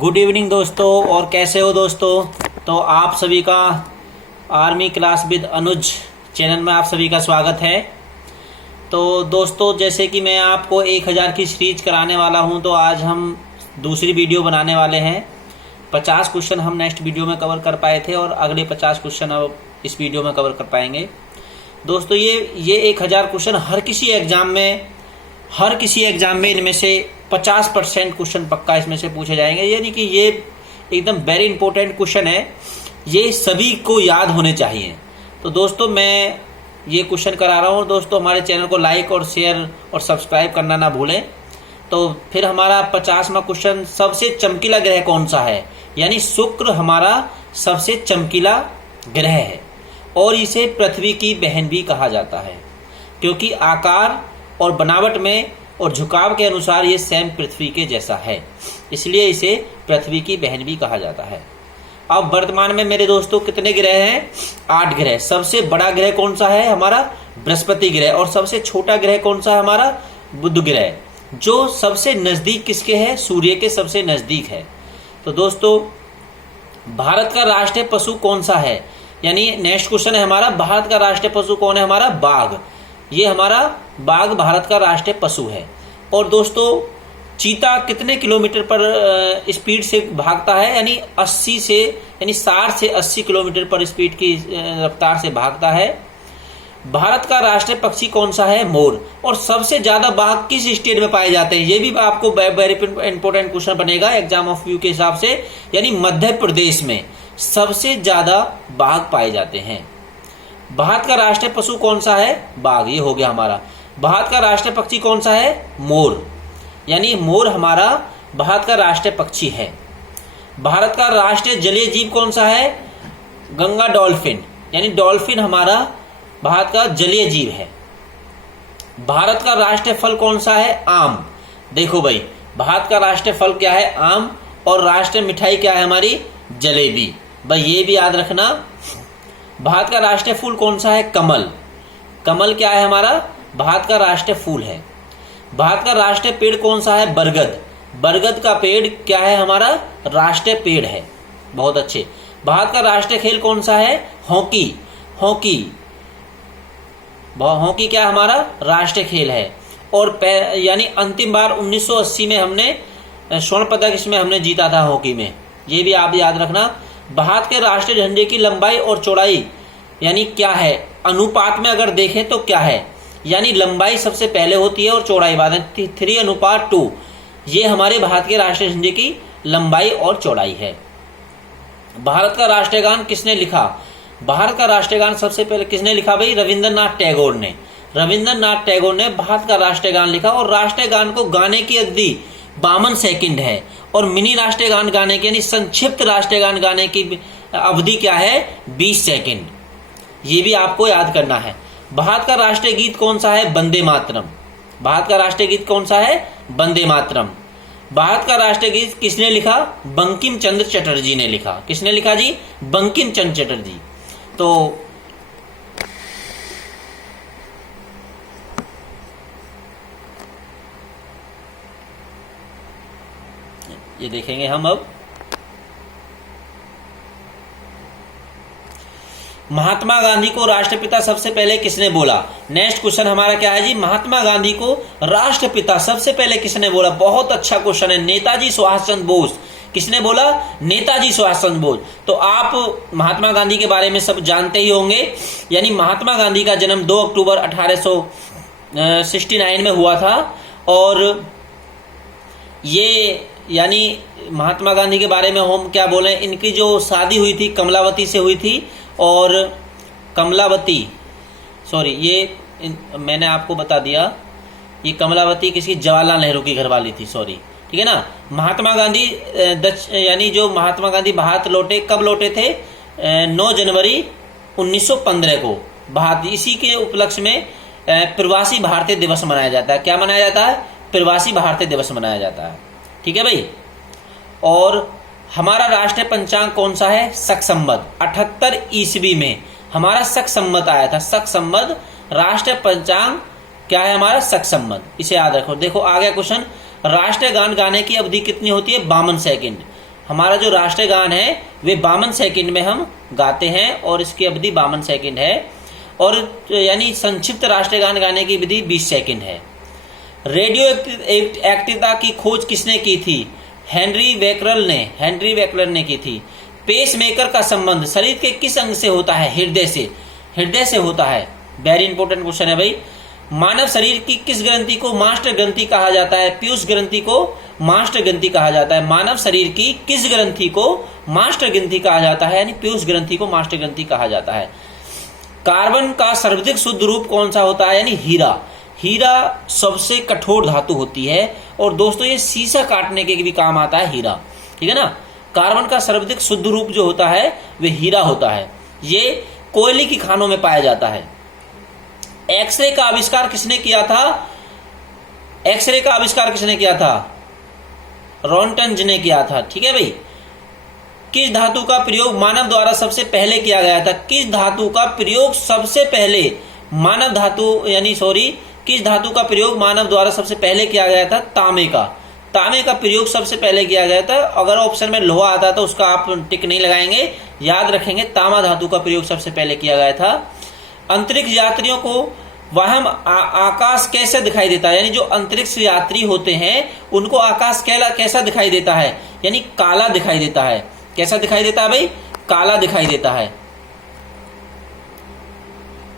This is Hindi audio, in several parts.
गुड इवनिंग दोस्तों। और कैसे हो दोस्तों? तो आप सभी का army class with Anuj channel में आप सभी का स्वागत है। तो दोस्तों, जैसे कि मैं आपको 1000 की सीरीज कराने वाला हूं, तो आज हम दूसरी वीडियो बनाने वाले हैं। 50 क्वेश्चन हम नेक्स्ट वीडियो में कवर कर पाए थे और अगले 50 क्वेश्चन अब इस वीडियो में कवर कर पाएंगे। दोस्तों, ये 1000 क्वेश्चन हर किसी एग्जाम में इनमें से 50% क्वेश्चन पक्का इसमें से पूछे जाएंगे। यानी कि ये एकदम वेरी इंपॉर्टेंट क्वेश्चन है, ये सभी को याद होने चाहिए। तो दोस्तों, मैं ये क्वेश्चन करा रहा हूँ। दोस्तों, हमारे चैनल को लाइक और शेयर और सब्सक्राइब करना ना भूलें। तो फिर हमारा 50वां क्वेश्चन, सबसे चमकीला ग्रह कौन सा है? यानी शुक्र हमारा सबसे चमकीला ग्रह है और इसे पृथ्वी की बहन भी कहा जाता है, क्योंकि आकार और बनावट में और झुकाव के अनुसार ये सेम पृथ्वी के जैसा है, इसलिए इसे पृथ्वी की बहन भी कहा जाता है। अब वर्तमान में मेरे दोस्तों कितने ग्रह हैं? 8 ग्रह। सबसे बड़ा ग्रह कौन सा है? हमारा बृहस्पति ग्रह। और सबसे छोटा ग्रह कौन सा है? हमारा बुध ग्रह। जो सबसे नजदीक किसके है? सूर्य के सबसे नजदीक है। तो दोस्तों, भारत का राष्ट्रीय पशु कौन सा है? यानी नेक्स्ट क्वेश्चन है हमारा, भारत का राष्ट्रीय पशु कौन है? हमारा बाघ। ये हमारा बाघ भारत का राष्ट्रीय पशु है। और दोस्तों, चीता कितने किलोमीटर पर स्पीड से भागता है? यानी 60 से 80 किलोमीटर पर स्पीड की रफ्तार से भागता है। भारत का राष्ट्रीय पक्षी कौन सा है? मोर। और सबसे ज्यादा बाघ किस स्टेट में पाए जाते हैं? ये भी आपको वेरी इंपॉर्टेंट क्वेश्चन बनेगा एग्जाम ऑफ व्यू के हिसाब से। यानी मध्य प्रदेश में सबसे ज्यादा बाघ पाए जाते हैं। भारत का राष्ट्रीय पशु कौन सा है? बाघ। ये हो गया हमारा। भारत का राष्ट्रीय पक्षी कौन सा है? मोर। यानी मोर हमारा भारत का राष्ट्रीय पक्षी है। भारत का राष्ट्रीय जलीय जीव कौन सा है? गंगा डॉल्फिन। यानी डॉल्फिन हमारा भारत का जलीय जीव है। भारत का राष्ट्रीय फल कौन सा है? आम। देखो भाई, भारत का राष्ट्रीय फल क्या है? आम। और राष्ट्रीय मिठाई क्या है हमारी? जलेबी। भाई ये भी याद रखना। भारत का राष्ट्रीय फूल कौन सा है? कमल। कमल क्या है हमारा? भारत का राष्ट्रीय फूल है। भारत का राष्ट्रीय पेड़ कौन सा है? बरगद। बरगद का पेड़ क्या है? हमारा राष्ट्रीय पेड़ है। बहुत अच्छे। भारत का राष्ट्रीय खेल कौन सा है? हॉकी। हॉकी हॉकी क्या है? हमारा राष्ट्रीय खेल है। और यानी अंतिम बार 1980 में हमने स्वर्ण पदक इसमें हमने जीता था हॉकी में। ये भी आप याद रखना। भारत के राष्ट्रीय झंडे की लंबाई और चौड़ाई यानी क्या है? अनुपात में अगर देखें तो क्या है? यानी लंबाई सबसे पहले होती है और चौड़ाई बाद 3:2। ये हमारे भारत के राष्ट्रीय झंडे की लंबाई और चौड़ाई है। भारत का राष्ट्रीय गान किसने लिखा? भारत का राष्ट्रीय गान सबसे पहले किसने लिखा भाई? रविंद्रनाथ टैगोर ने। रविंद्रनाथ टैगोर ने भारत का राष्ट्रीय गान लिखा। और राष्ट्रीय गान को गाने की अवधि 52 सेकंड है। और मिनी राष्ट्रीय गान गाने की यानी संक्षिप्त राष्ट्रीय गान गाने की अवधि क्या है? 20 सेकंड। ये भी आपको याद करना है। भारत का राष्ट्रीय गीत कौन सा है? वंदे मातरम। भारत का राष्ट्रीय गीत कौन सा है? वंदे मातरम। भारत का राष्ट्रीय गीत किसने लिखा? बंकिम चंद्र चटर्जी ने लिखा। किसने लिखा जी? बंकिम चंद्र चटर्जी। तो ये देखेंगे हम अब। महात्मा गांधी को राष्ट्रपिता सबसे पहले किसने बोला? नेक्स्ट क्वेश्चन हमारा क्या है जी? महात्मा गांधी को राष्ट्रपिता सबसे पहले किसने बोला? बहुत अच्छा क्वेश्चन है। नेताजी सुभाष चंद्र बोस। किसने बोला? नेताजी सुभाष चंद्र बोस। तो आप महात्मा गांधी के बारे में सब जानते ही होंगे। यानी महात्मा गांधी का जन्म 2 अक्टूबर 1869 में हुआ था। और ये यानी महात्मा गांधी के बारे में हम क्या बोले, इनकी जो शादी हुई थी कमलावती से हुई थी। और कमलावती मैंने आपको बता दिया, ये कमलावती किसी जवाहरलाल नेहरू की घरवाली थी। सॉरी, ठीक है ना। महात्मा गांधी यानी जो महात्मा गांधी भारत लौटे, कब लौटे थे? 9 जनवरी 1915 को। भारत, इसी के उपलक्ष्य में प्रवासी भारतीय दिवस मनाया जाता है। क्या मनाया जाता है? प्रवासी भारतीय दिवस मनाया जाता है। ठीक है भाई। और हमारा राष्ट्रीय पंचांग कौन सा है? शक संवत। 78 ईस्वी में हमारा शक संवत आया था। शक संवत राष्ट्रीय पंचांग क्या है हमारा? शक संवत। इसे याद रखो। देखो आ गया क्वेश्चन, राष्ट्रीय गान गाने की अवधि कितनी होती है? 52 सेकंड। हमारा जो राष्ट्रीय गान है वे 52 सेकंड में हम गाते हैं और इसकी अवधि 52 सेकंड है, और यानी संक्षिप्त राष्ट्रीय गान गाने की अवधि 20 सेकंड है। रेडियो एक्टिवता की खोज किसने की थी? हेनरी बेकरल ने की थी। पेस मेकर का संबंध शरीर के किस अंग से होता है? हृदय से होता है। वेरी इंपॉर्टेंट क्वेश्चन है भाई। मानव शरीर की किस ग्रंथि को मास्टर ग्रंथि कहा जाता है? पीयूष ग्रंथि को मास्टर ग्रंथि कहा जाता है। मानव शरीर की किस ग्रंथि को मास्टर ग्रंथि कहा जाता है? यानी पीयूष ग्रंथि को मास्टर ग्रंथि कहा जाता है। कार्बन का सर्वाधिक शुद्ध रूप कौन सा होता है? यानी हीरा सबसे कठोर धातु होती है, और दोस्तों ये शीशा काटने के भी काम आता है हीरा, ठीक है ना। कार्बन का सर्वाधिक शुद्ध रूप जो होता है वे हीरा होता है। ये कोयले की खानों में पाया जाता है। एक्सरे का आविष्कार किसने किया था? रॉन्टन ने किया था, ठीक है भाई। किस धातु का प्रयोग मानव द्वारा सबसे पहले किया गया था? किस धातु का प्रयोग सबसे पहले मानव द्वारा सबसे पहले किया गया था? तांबे का प्रयोग सबसे पहले किया गया था। अगर ऑप्शन में लोहा आता तो उसका आप टिक नहीं लगाएंगे, याद रखेंगे तांबा धातु का प्रयोग सबसे पहले किया गया था। अंतरिक्ष यात्रियों को वह आकाश कैसे दिखाई देता है? यानी जो अंतरिक्ष यात्री होते हैं उनको आकाश कैसा दिखाई देता है? यानी काला दिखाई देता है। कैसा दिखाई देता है भाई? काला दिखाई देता है।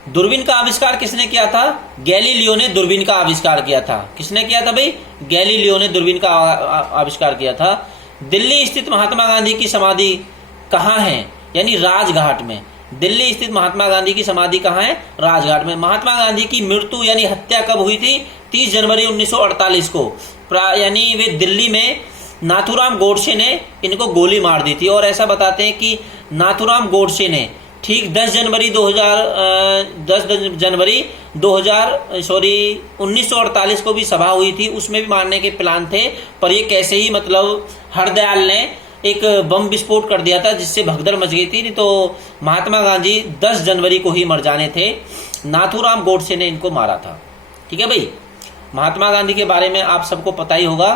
दूरबीन का आविष्कार किसने किया था? गैलीलियो ने दूरबीन का आविष्कार किया था। किसने किया था भाई? गैलीलियो ने दूरबीन का आविष्कार किया था। दिल्ली स्थित महात्मा गांधी की समाधि कहाँ है? यानी राजघाट में। दिल्ली स्थित महात्मा गांधी की समाधि कहाँ है? राजघाट में। महात्मा गांधी की मृत्यु यानी हत्या कब हुई थी? 30 जनवरी 1948 को। यानी वे दिल्ली में नाथूराम गोडसे ने इनको गोली मार दी थी, और ऐसा बताते हैं कि नाथूराम गोडसे ने ठीक 10 जनवरी 1948 को भी सभा हुई थी, उसमें भी मारने के प्लान थे, पर ये कैसे ही मतलब हरदयाल ने एक बम विस्फोट कर दिया था जिससे भगदड़ मच गई थी। नहीं तो महात्मा गांधी 10 जनवरी को ही मर जाने थे। नाथूराम गोडसे ने इनको मारा था, ठीक है भाई। महात्मा गांधी के बारे में आप सबको पता ही होगा।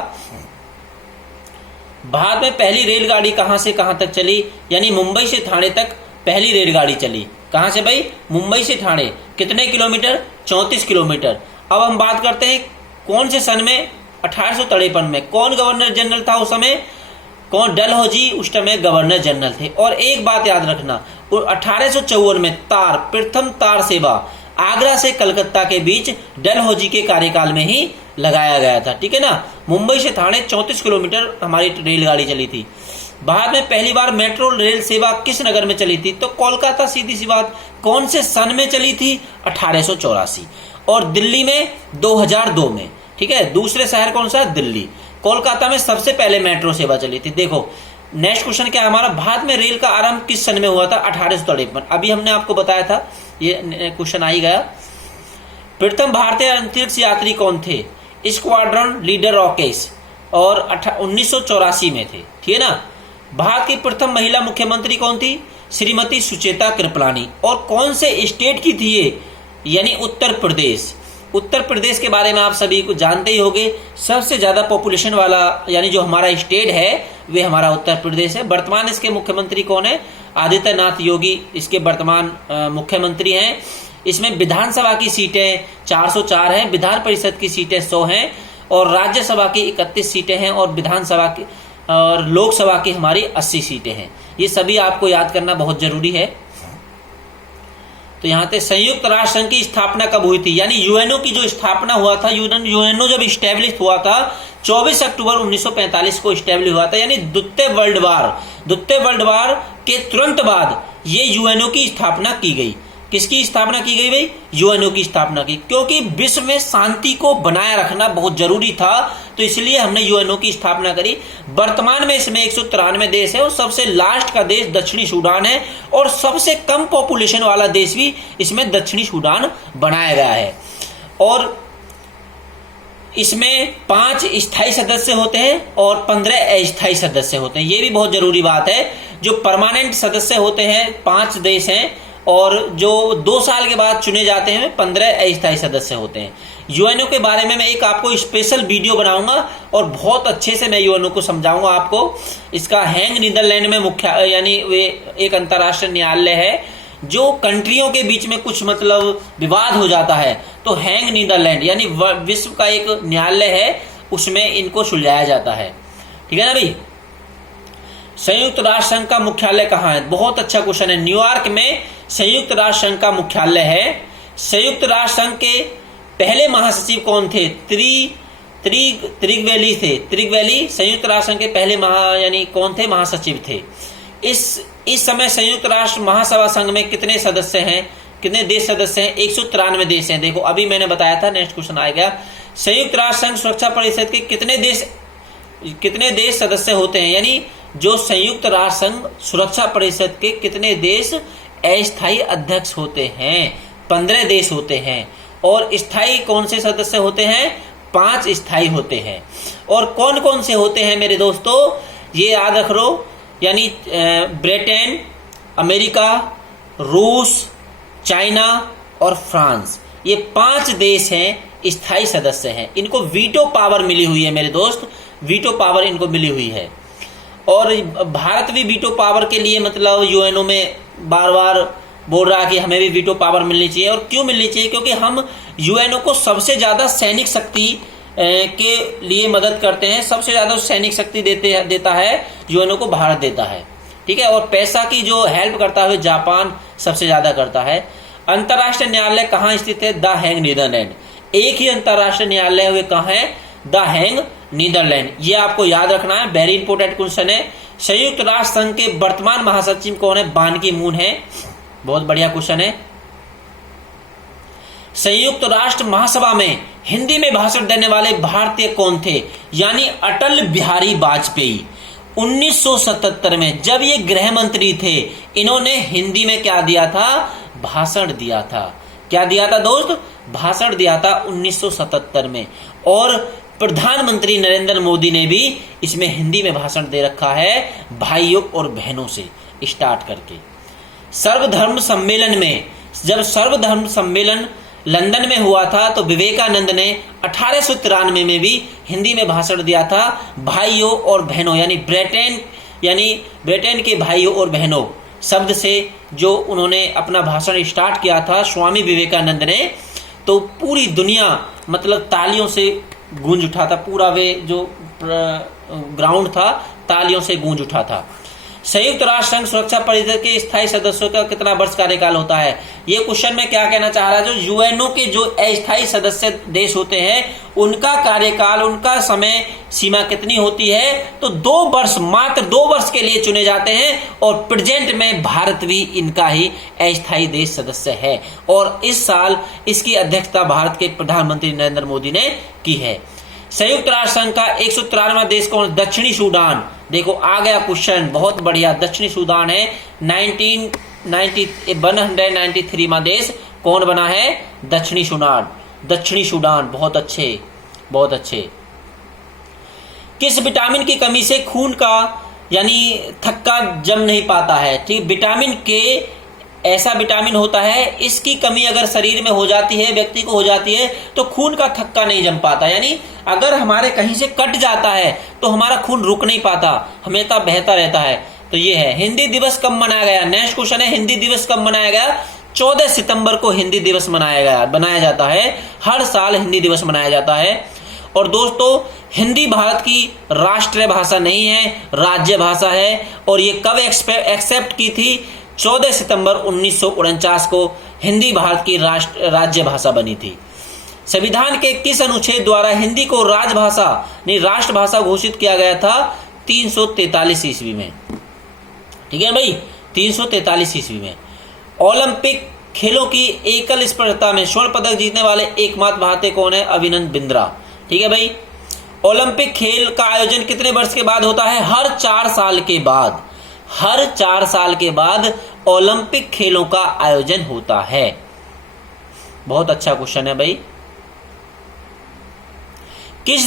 भारत में पहली रेलगाड़ी कहां से कहां तक चली? यानी मुंबई से ठाणे तक पहली रेलगाड़ी चली। कहां से भाई? मुंबई से ठाणे। कितने किलोमीटर? 34 किलोमीटर। अब हम बात करते हैं कौन से सन में? 1853 में। कौन गवर्नर जनरल था उस समय? डलहौजी उस समय गवर्नर जनरल थे। और एक बात याद रखना, 1854 में प्रथम तार सेवा आगरा से कलकत्ता के बीच डलहौजी के कार्यकाल में ही लगाया गया था, ठीक है ना। मुंबई से ठाणे 34 किलोमीटर हमारी रेलगाड़ी चली थी। भारत में पहली बार मेट्रो रेल सेवा किस नगर में चली थी? तो कोलकाता, सीधी सी बात। कौन से सन में चली थी? 1884। और दिल्ली में 2002 में, ठीक है। दूसरे शहर कौन सा? दिल्ली। कोलकाता में सबसे पहले मेट्रो सेवा चली थी। देखो नेक्स्ट क्वेश्चन क्या है हमारा? भारत में रेल का आरंभ किस सन में हुआ था? 1853। अभी हमने आपको बताया था, ये क्वेश्चन आ ही गया। प्रथम भारतीय अंतरिक्ष यात्री कौन थे? स्क्वाड्रन लीडर रॉकेश, और 1984 में थे, ठीक है ना। भारत की प्रथम महिला मुख्यमंत्री कौन थी? श्रीमती सुचेता कृपलानी। और कौन से स्टेट की थी ये? यानी उत्तर प्रदेश। उत्तर प्रदेश के बारे में आप सभी को जानते ही होंगे। सबसे ज्यादा पॉपुलेशन वाला यानी जो हमारा स्टेट है वे हमारा उत्तर प्रदेश है। वर्तमान इसके मुख्यमंत्री कौन है? आदित्यनाथ योगी इसके वर्तमान मुख्यमंत्री हैं। इसमें विधानसभा की सीटें 404 हैं, विधान परिषद की सीटें 100 हैं, और राज्यसभा की 31 सीटें हैं, और विधानसभा की और लोकसभा की हमारी 80 सीटें हैं। ये सभी आपको याद करना बहुत जरूरी है। तो यहाँ पे संयुक्त राष्ट्र संघ की स्थापना कब हुई थी? यानी यूएनओ की जो स्थापना हुआ था, यूएनओ जब स्टैब्लिश हुआ था 24 अक्टूबर 1945 को स्टैब्लिश हुआ था। यानी द्वितीय वर्ल्ड वार के तुरंत बाद ये यूएनओ की स्थापना की गई। किसकी स्थापना की गई भाई? यूएनओ की स्थापना की, क्योंकि विश्व में शांति को बनाए रखना बहुत जरूरी था, तो इसलिए हमने यूएनओ की स्थापना करी। वर्तमान में इसमें 193 देश है, और सबसे लास्ट का देश दक्षिणी सूडान है, और सबसे कम पॉपुलेशन वाला देश भी इसमें दक्षिणी सूडान बनाया गया है। और इसमें 5 स्थायी सदस्य होते हैं और 15 अस्थायी सदस्य होते हैं। ये भी बहुत जरूरी बात है। जो परमानेंट सदस्य होते हैं 5 देश हैं, और जो 2 साल के बाद चुने जाते हैं 15 अस्थायी सदस्य होते हैं। यूएनओ के बारे में मैं एक आपको स्पेशल वीडियो बनाऊंगा और बहुत अच्छे से मैं यूएनओ को समझाऊंगा आपको। इसका हैग नीदरलैंड में मुख्य यानी वे एक अंतर्राष्ट्रीय न्यायालय है, जो कंट्रियों के बीच में कुछ मतलब विवाद हो जाता है तो हैग नीदरलैंड यानी विश्व का एक न्यायालय है, उसमें इनको सुलझाया जाता है। ठीक है ना भाई। संयुक्त राष्ट्र संघ का मुख्यालय कहाँ है? बहुत अच्छा क्वेश्चन है। न्यूयॉर्क में संयुक्त राष्ट्र संघ का मुख्यालय है। संयुक्त राष्ट्र संघ के पहले महासचिव कौन थे? त्रिगवेली थे। त्रिगवेली संयुक्त राष्ट्र संघ के पहले यानी कौन थे? महासचिव थे। इस समय संयुक्त राष्ट्र महासभा संघ में कितने सदस्य हैं? कितने देश सदस्य हैं? 193 देश हैं। देखो अभी मैंने बताया था, नेक्स्ट क्वेश्चन आएगा। संयुक्त राष्ट्र संघ सुरक्षा परिषद के कितने देश सदस्य होते हैं? यानी जो संयुक्त राष्ट्र संघ सुरक्षा परिषद के कितने देश अस्थायी अध्यक्ष होते हैं? 15 देश होते हैं। और स्थायी कौन से सदस्य होते हैं? 5 स्थायी होते हैं। और कौन कौन से होते हैं मेरे दोस्तों? ये याद रख लो, यानी ब्रिटेन, अमेरिका, रूस, चाइना और फ्रांस, ये 5 देश हैं, स्थायी सदस्य हैं। इनको वीटो पावर मिली हुई है मेरे दोस्त, वीटो पावर इनको मिली हुई है। और भारत भी वीटो पावर के लिए मतलब यूएनओ में बार बार बोल रहा है कि हमें भी वीटो पावर मिलनी चाहिए। और क्यों मिलनी चाहिए? क्योंकि हम यूएनओ को सबसे ज्यादा सैनिक शक्ति के लिए मदद करते हैं। सबसे ज्यादा सैनिक शक्ति देता है यूएनओ को भारत देता है। ठीक है। और पैसा की जो हेल्प करता है जापान सबसे ज्यादा करता है। अंतर्राष्ट्रीय न्यायालय कहाँ स्थित है? The Hague Netherlands. एक ही अंतर्राष्ट्रीय न्यायालय हुए कहाँ है? The Hague Netherlands. ये आपको याद रखना है, वेरी इंपोर्टेंट क्वेश्चन है। संयुक्त राष्ट्र संघ के वर्तमान महासचिव कौन है? बान की मून है। बहुत बढ़िया क्वेश्चन है। संयुक्त राष्ट्र महासभा में हिंदी में भाषण देने वाले भारतीय कौन थे? यानी अटल बिहारी वाजपेयी। 1977 में जब ये गृह मंत्री थे, इन्होंने हिंदी में क्या दिया था? भाषण दिया था। क्या दिया था दोस्त? भाषण दिया था 1977 में। और प्रधानमंत्री नरेंद्र मोदी ने भी इसमें हिंदी में भाषण दे रखा है, भाइयों और बहनों से स्टार्ट करके। सर्वधर्म सम्मेलन में, जब सर्वधर्म सम्मेलन लंदन में हुआ था तो विवेकानंद ने 1893 में भी हिंदी में भाषण दिया था, भाइयों और बहनों, यानी ब्रिटेन के भाइयों और बहनों शब्द से जो उन्होंने अपना भाषण स्टार्ट किया था स्वामी विवेकानंद ने, तो पूरी दुनिया मतलब तालियों से गूंज उठा था। पूरा वे जो ग्राउंड था तालियों से गूंज उठा था। संयुक्त राष्ट्र संघ सुरक्षा परिषद के स्थायी सदस्यों का कितना वर्ष कार्यकाल होता है? ये क्वेश्चन में क्या कहना चाह रहा है, जो यूएनओ के जो अस्थायी सदस्य देश होते हैं उनका कार्यकाल, उनका समय सीमा कितनी होती है? तो 2 वर्ष, मात्र 2 वर्ष के लिए चुने जाते हैं। और प्रेजेंट में भारत भी इनका ही अस्थायी देश सदस्य है। और इस साल इसकी अध्यक्षता भारत के प्रधानमंत्री नरेंद्र मोदी ने की है। संयुक्त राष्ट्र संघ का 193वां देश कौन? दक्षिणी सूडान। देखो आ गया क्वेश्चन, बहुत बढ़िया। दक्षिणी सूडान है। 193वां देश कौन बना है? दक्षिणी सूडान। दक्षिणी सूडान, बहुत अच्छे, बहुत अच्छे। किस विटामिन की कमी से खून का यानी थक्का जम नहीं पाता है? ठीक, विटामिन के ऐसा विटामिन होता है, इसकी कमी अगर शरीर में हो जाती है, व्यक्ति को हो जाती है, तो खून का थक्का नहीं जम पाता। यानी अगर हमारे कहीं से कट जाता है तो हमारा खून रुक नहीं पाता, हमेशा बहता रहता है। तो ये है। हिंदी दिवस कब मनाया गया? नेक्स्ट क्वेश्चन है, हिंदी दिवस कब मनाया गया? 14 सितंबर को हिंदी दिवस बनाया जाता है। हर साल हिंदी दिवस मनाया जाता है। और दोस्तों, हिंदी भारत की राष्ट्रीय भाषा नहीं है, राज्य भाषा है। और ये कब एक्सेप्ट की थी? 14 सितंबर 1949 को हिंदी भारत की राज्य भाषा बनी थी। संविधान के किस अनुच्छेद द्वारा हिंदी को राजभाषा नहीं राष्ट्रभाषा घोषित किया गया था? 343 ईस्वी में। ठीक है भाई, 343 ईस्वी में। ओलंपिक खेलों की एकल स्पर्धा में स्वर्ण पदक जीतने वाले एकमात्र भारतीय कौन है? अभिनंदन बिंद्रा। ठीक है भाई। ओलंपिक खेल का आयोजन कितने वर्ष के बाद होता है? हर 4 साल के बाद। हर 4 साल के बाद ओलंपिक खेलों का आयोजन होता है। बहुत अच्छा क्वेश्चन है भाई। किस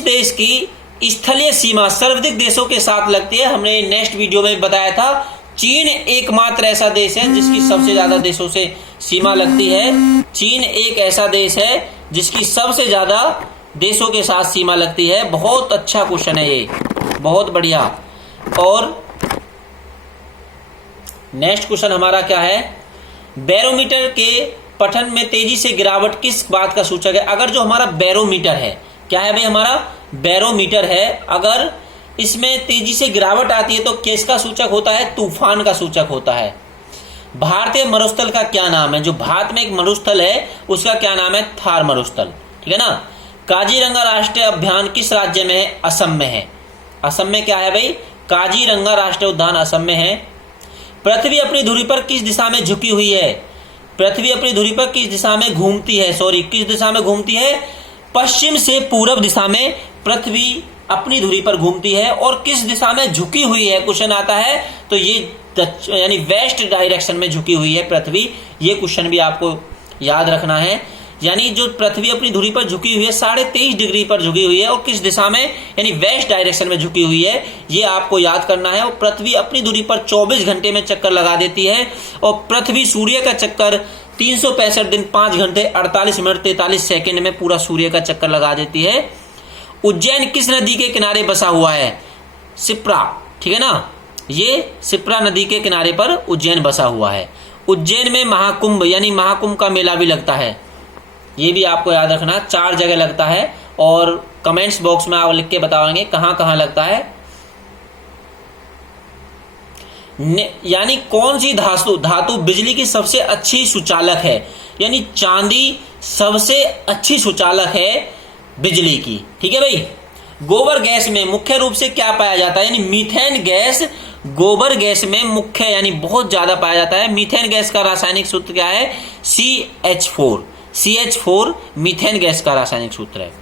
देश की स्थलीय सीमा सर्वाधिक देशों के साथ लगती है? हमने नेक्स्ट वीडियो में बताया था। चीन एकमात्र ऐसा देश है जिसकी सबसे ज्यादा देशों से सीमा लगती है। चीन एक ऐसा देश है जिसकी सबसे ज्यादा देशों के साथ सीमा लगती है। बहुत अच्छा क्वेश्चन है ये, बहुत बढ़िया। और नेक्स्ट क्वेश्चन हमारा क्या है, बैरोमीटर के पठन में तेजी से गिरावट किस बात का सूचक है। अगर जो हमारा बैरोमीटर है, क्या है भाई, हमारा बैरोमीटर है, अगर इसमें तेजी से गिरावट आती है तो किसका सूचक होता है, तूफान का सूचक होता है। भारतीय मरुस्थल का क्या नाम है, जो भारत में एक मरुस्थल है उसका क्या नाम है, थार मरुस्थल, ठीक है ना। काजीरंगा राष्ट्रीय उद्यान किस राज्य में है, असम में है। असम में क्या है भाई, काजीरंगा राष्ट्रीय उद्यान असम में है। पृथ्वी अपनी धुरी पर किस दिशा में झुकी हुई है, पृथ्वी अपनी धुरी पर किस दिशा में घूमती है, किस दिशा में घूमती है, पश्चिम से पूर्व दिशा में पृथ्वी अपनी धुरी पर घूमती है। और किस दिशा में झुकी हुई है क्वेश्चन आता है तो ये यानी वेस्ट डायरेक्शन में झुकी हुई है पृथ्वी। ये क्वेश्चन भी आपको याद रखना है। यानी जो पृथ्वी अपनी धुरी पर झुकी हुई है 23.5 डिग्री पर झुकी हुई है और किस दिशा में, यानी वेस्ट डायरेक्शन में झुकी हुई है, ये आपको याद करना है। और पृथ्वी अपनी धुरी पर 24 घंटे में चक्कर लगा देती है और पृथ्वी सूर्य का चक्कर 365 दिन 5 घंटे 48 मिनट 43 सेकेंड में पूरा सूर्य का चक्कर लगा देती है। उज्जैन किस नदी के किनारे बसा हुआ है, शिप्रा, ठीक है ना। ये शिप्रा नदी के किनारे पर उज्जैन बसा हुआ है। उज्जैन में महाकुंभ यानी महाकुंभ का मेला भी लगता है, ये भी आपको याद रखना। 4 जगह लगता है और कमेंट्स बॉक्स में आप लिख के बताएंगे कहां कहां लगता है। यानी कौन सी धातु बिजली की सबसे अच्छी सुचालक है, यानी चांदी सबसे अच्छी सुचालक है बिजली की, ठीक है भाई। गोबर गैस में मुख्य रूप से क्या पाया जाता है, यानी मीथेन गैस गोबर गैस में मुख्य यानी बहुत ज्यादा पाया जाता है। मीथेन गैस का रासायनिक सूत्र क्या है, CH4 मीथेन गैस का रासायनिक सूत्र है।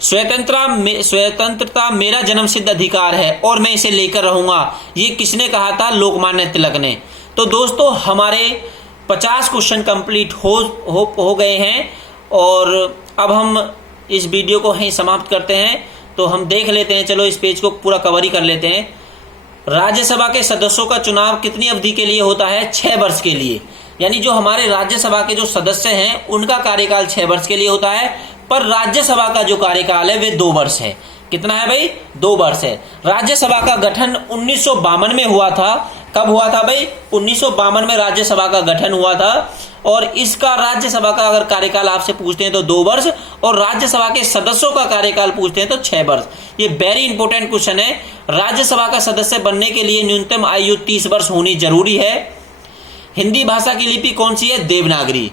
स्वतंत्रता मेरा जन्मसिद्ध अधिकार है और मैं इसे लेकर रहूंगा, ये किसने कहा था, लोकमान्य तिलक ने। तो दोस्तों हमारे 50 क्वेश्चन कंप्लीट हो गए हैं और अब हम इस वीडियो को यहीं समाप्त करते हैं। तो हम देख लेते हैं, चलो इस पेज को पूरा कवर ही कर लेते हैं। राज्यसभा के सदस्यों का चुनाव कितनी अवधि के लिए होता है, 6 वर्ष के लिए। यानी जो हमारे राज्यसभा के जो सदस्य हैं उनका कार्यकाल 6 वर्ष के लिए होता है, पर राज्यसभा का जो कार्यकाल है वे 2 वर्ष है। कितना है भाई, 2 वर्ष है। राज्यसभा का गठन 1952 में हुआ था। कब हुआ था भाई, 1952 में राज्यसभा का गठन हुआ था। और इसका राज्यसभा का अगर कार्यकाल आपसे पूछते हैं तो 2 वर्ष और राज्यसभा के सदस्यों का कार्यकाल पूछते हैं तो 6 वर्ष। ये वेरी इंपॉर्टेंट क्वेश्चन है। राज्यसभा का सदस्य बनने के लिए न्यूनतम आयु 30 वर्ष होनी जरूरी है। हिंदी भाषा की लिपि कौन सी है, देवनागरी।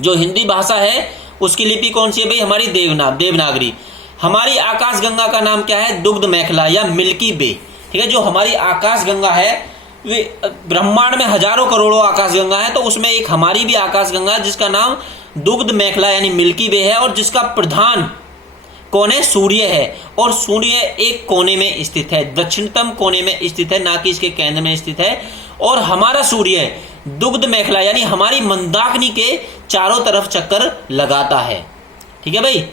जो हिंदी भाषा है उसकी लिपि कौन सी है भाई, हमारी देवनागरी। हमारी आकाश गंगा का नाम क्या है, दुग्ध मेखला या मिल्की वे, ठीक है। जो हमारी आकाश गंगा है, वे ब्रह्मांड में हजारों करोड़ों आकाश गंगा है, तो उसमें एक हमारी भी आकाश गंगा है जिसका नाम दुग्ध मेखला यानी मिल्की वे है और जिसका प्रधान कौन है, सूर्य है। और सूर्य एक कोने में स्थित है, दक्षिणतम कोने में स्थित है, ना कि इसके केंद्र में स्थित है। और हमारा सूर्य दुग्ध मेखला यानी हमारी मंदाकिनी के चारों तरफ चक्कर लगाता है, ठीक है भाई।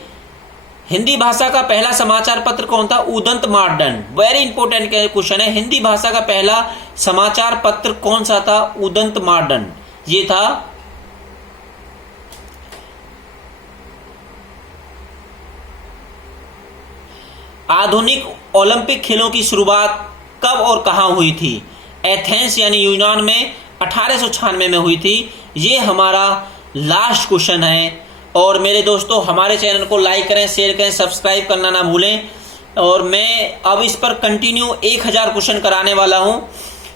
हिंदी भाषा का पहला समाचार पत्र कौन था, Udant modern. Very important question है, हिंदी भाषा का पहला समाचार पत्र कौन सा था, उदंत मार्डन, ये था। आधुनिक ओलंपिक खेलों की शुरुआत कब और कहां हुई थी, एथेंस यानी यूनान में 1896 में हुई थी। ये हमारा लास्ट क्वेश्चन है। और मेरे दोस्तों हमारे चैनल को लाइक करें, शेयर करें, सब्सक्राइब करना ना भूलें। और मैं अब इस पर कंटिन्यू 1000 क्वेश्चन कराने वाला हूं,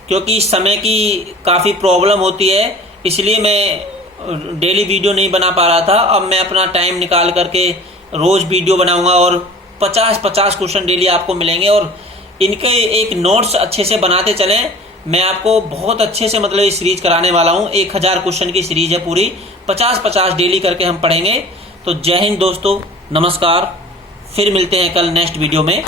क्योंकि समय की काफ़ी प्रॉब्लम होती है, इसलिए मैं डेली वीडियो नहीं बना पा रहा था। अब मैं अपना टाइम निकाल करके रोज़ वीडियो बनाऊंगा और 50 क्वेश्चन डेली आपको मिलेंगे। और इनके एक नोट्स अच्छे से बनाते चलें। मैं आपको बहुत अच्छे से मतलब ये सीरीज कराने वाला हूँ। 1000 क्वेश्चन की सीरीज है पूरी, 50 डेली करके हम पढ़ेंगे। तो जय हिंद दोस्तों, नमस्कार। फिर मिलते हैं कल नेक्स्ट वीडियो में।